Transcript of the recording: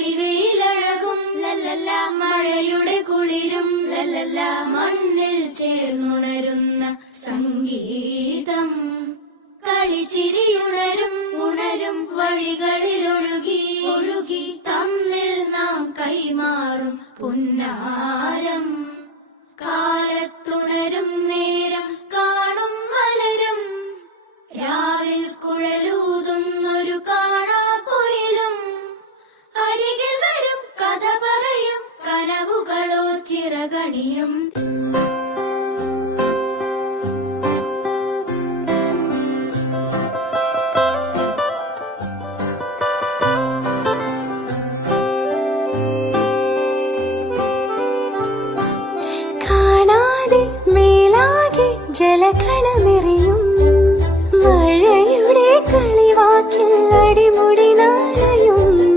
തെളിവെയിലഴകും ലല്ലല്ല, മഴയുടെ കുളിരും ലല്ലല്ല, മണ്ണിൽ ചേർന്നുണരുന്ന സംഗീതം. കളിച്ചിരിയുണരും ഉണരും വഴികളിൽ ഒഴുകി ഒഴുകി തമ്മിൽ നാം കൈമാറും പുന്നാരം. കാലത്തുണരും നേരം കാണും മലരും, രാവിൽ കുഴലൂതുന്നൊരു കാണാക്കുയിലും. അരികിൽ വരും കഥ പറയും കനവുകളോ ചിറകണിയും. ജലകണമെറിയും